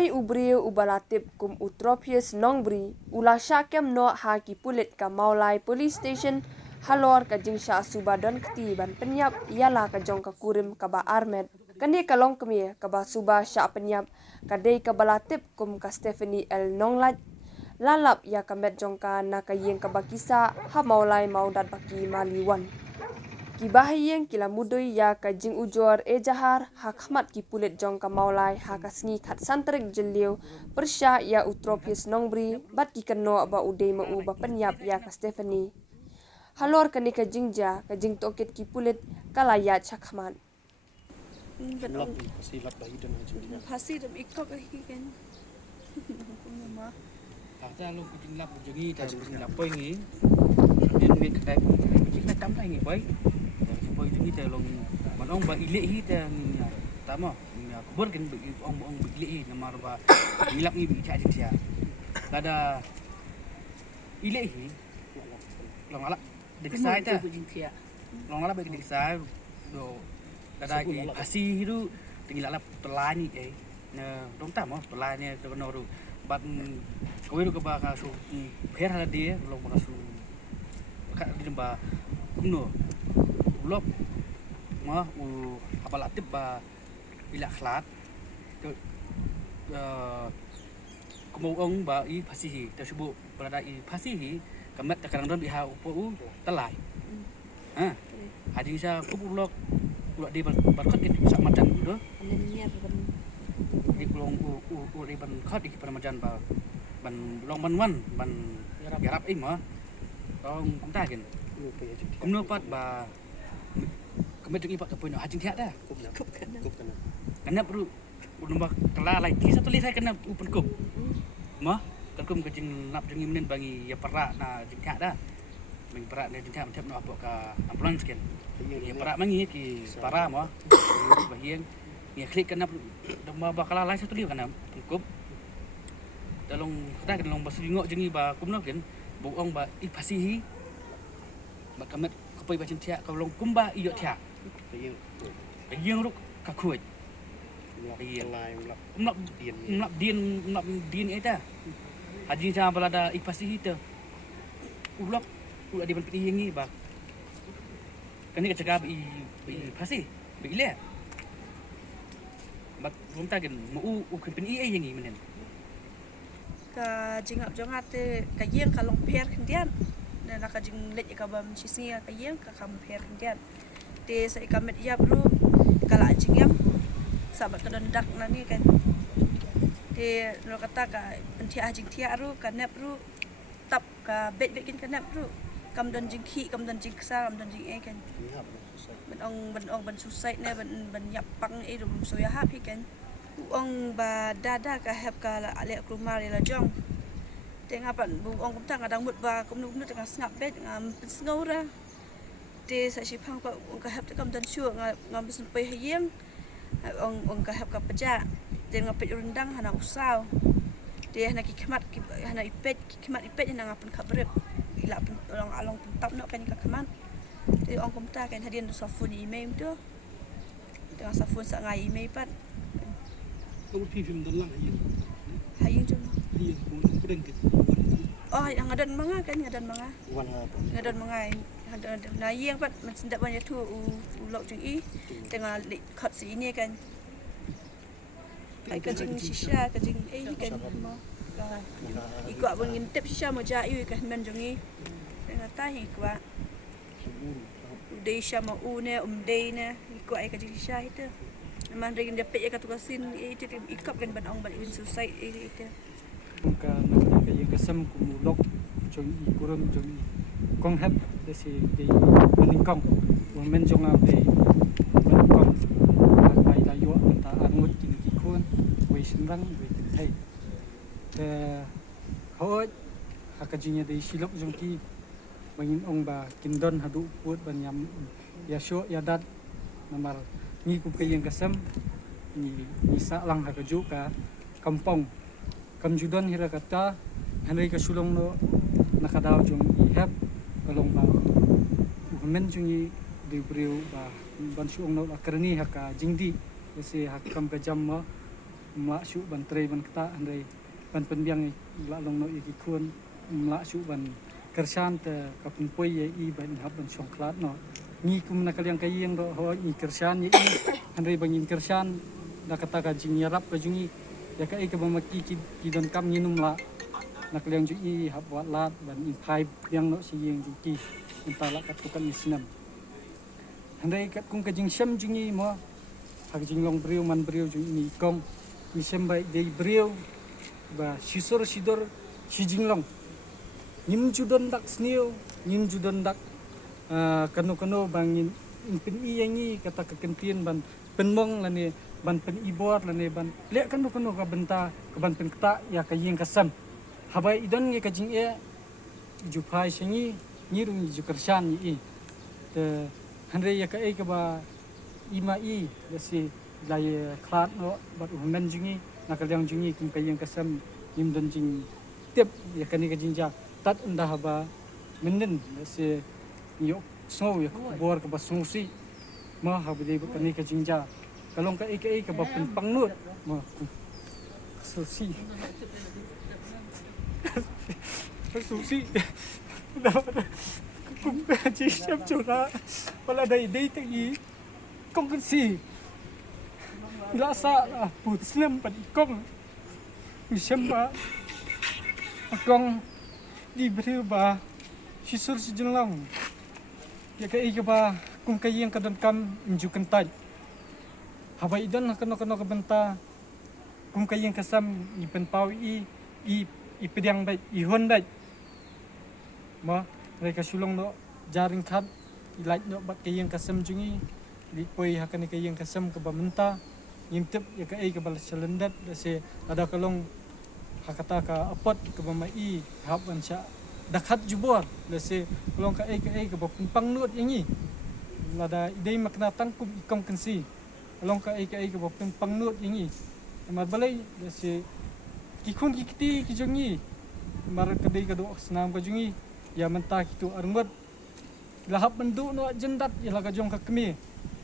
Bai ubriu ubalatip kum utropius nongbri ula syakem no ha ki pulit ka maulai police station halor ka jingsha subadon keti ban penyap ialah ka jong ka kurim ka ba armed kani kalong kemi ka ba suba sya penyap ka dei ka balatip kum ka Stephanie L nonglat lalap ya ka met jong ka na ka yeng ka ba kisa ha maulai maudat baki maliwan ki bahayeng kila mudui ya ka jing ujor jahar ha khmat ki pulit jong ka maulai ha ka sngi khat santrik jeliu persya ya utropius nongbri bat ki keno ba udei ma u ba penyap ya ka Stephanie halor kani ka jingja ka jing tokit ki pulit kala ya chakhmat Pasti dam ikok lagi kan. Paksa lu kucing lap jengi ta kucing lap poi ngi. Nên biết cái kucing ta tắm lại ngi poi. Poi jengi ta long man ong ba ile hi ta tama. Kubur kan ong ile hi namar ba ngilap ngi bicha jinsia. Ada ile hi long ala dik sai ta. Long ala ba dik sai do ada i pasi hidu tinggal ala pelani na dong tam pelani to noru bat kowe ru ka ba ka su pher hala dia long ba su ka di ba kuno ulop ma u apalatip ba ila khlat to kumo ong ba i pasi hi ta subu berada i pasi hi kamat kadang don biha upo u telai ha hadi sa kupulok ulak di barkat itu sak macan tu. Di pulang di barkat di permajan ban long ban garap mah. Tong kum ta kan. Kum no pat ba kemet ngi pat kepoin hajing tiak dah. Kup kan. Kena perlu nombor kala lai ti satu lisai kena upen kup. Mah kan kum kejing nap jengi menen bangi ya perak na jing tiak dah. Bang perak na jing tiak macam nak apa ka ambulans kan. Ya perak mangi ki para mah bahiang ya klik kena domba bakala lai satu dia kena cukup dalong kita kan long basingok jengi ba kumno kan buong ba ipasihi ba kamet kapoi ba cintia ka long kumba iyo tia bahiang ruk ka khuj bahiang lai mlap din eta haji cha balada ipasihi te ulok ulah di ban piyengi ba kan ni kecegah bi pasti bi le bat rum ta gen mu u kan pen yang ngi menen Ka jingap jongat ka yeng ka long pher kendian na ka jing let ka bam chisi ka yeng ka kam pher kendian te sa ikamet ya bro kala jingyam sabat ka dak na ni kan te no kata ka pentia jing tia ru ka nep ru tap ka bet kin ka nep ru kam dan jing khi kam dan jing sa kam dan jing kan ban ong ban susai ne ban yap pang dum soya ha pi kan ong ba dada ka hep ka ale krumar la jong tengah pan bu ong kum tang adang mut ba kum nu tengah ngap bet ngam sngaura te sa si phang pa ong ka hep kam dan chu ngam bis pe hayeng ong ka hep ka peja te ngap pe rundang hana usau te hana ki khmat ki hana ipet ki khmat ipet hana ngapan khabrep ila orang along tap no kan ka khaman te ong kum ta kan hadian safun email tu tengah safun sa ngai email pat lu phim dan lang hayeng tu hayeng ku deng ke oh ngadan manga kan ngadan manga na yeng pat man sendak banyak tu ulok jeng i tengah khot si ini kan ai ka jing shisha ka jing kan ikut abang ngintip shisha mo jai kan men jeng i tengah tahi kwa Uday siya maune, umday na. Iko ay kajing siya ito. Naman rin dapat yung katukasin. Ito ikap kan banong balik in society ito. Ka nak kaya kasam kumulok jong ikuron jong kong hap desi di meningkong women jong abe meningkong ay layo ta angut kin kikun we semrang we tintai te hoj hakajinya di silok jong ki bangin ong ba kindon hadu put banyam yasyo yadat namar ni ku kayang kasam ni isa lang hakaju ka kampong kamjudan hirakata hanay kasulong no nakadaw jung ihap kalong ba umen jung i dibriu ba bansuong no akarni haka jingdi kasi hakam kajam mo mla syu ban tre ban kta andai ban penbiang la long no iki kun mla syu ban kersan te kapun poi ye I ban hab ban songklat no ni kum na kaliang kayeng do ho I kersan ye I andai bangin kersan da kata ka jing yarap ka jungi ya ka ke bamaki ki don kam nginum la nak liang ju I hab wat lat ban in phai biang no si yeng ju ki entala kat tukan isnam andai kat kum ka jing syam jungi mo hak jing long briu man briu ju ni kong ni syam bai dei briu ba sisor sidor si jing long nim ju don dak sneu nim ju don dak kano bangin in pen I yangi kata ka kentien ban penmong lane ban pen ibor lane ban le kano ka benta ka ban pen kta ya ka yeng kasam habai idon nge ka jing e ju phai sengi ni rung ju kersan ni te hanre ya ka e ka ba ima I dasi lai klat no ba men jungi nakaliang jungi kum ka yeng kasam nim don jing tep ya ka ni ka jing ja tat unda haba menen dasi yo snow ya bor ka ba sungsi ma habde ka ni ka jing ja kalong ka e ka ba pen pangnut ma susi susi kum ka ji syam chura wala dai te I kong kan si la sa put slim pan kong mi syam ba kong di bri ba sisur si jenglang ya ka e ka ba kum ka yeng ka don kam inju kentai habai don kano ka benta kum ka yeng kasam I pen pau I pedang bai I hon bai ma mereka sulong no jaring khat I light no bat ka yeng kasam jungi di poi hakan ka yeng kasam ka ba menta yimtep ya ka e ka bal selendat da se ada kalong hakata ka apot ka ba mai hab an sha dakhat jubor da se kalong ka e ka ba pangnut yangi lada idei makna tangkum ikong kensi kalong ka e ka ba pangnut yangi ma balai da se kikun kikti kijongi mar ka dei ka do snam ka jungi ya menta kitu arngot lahap mendu no jendat ya la ka jong ka kemi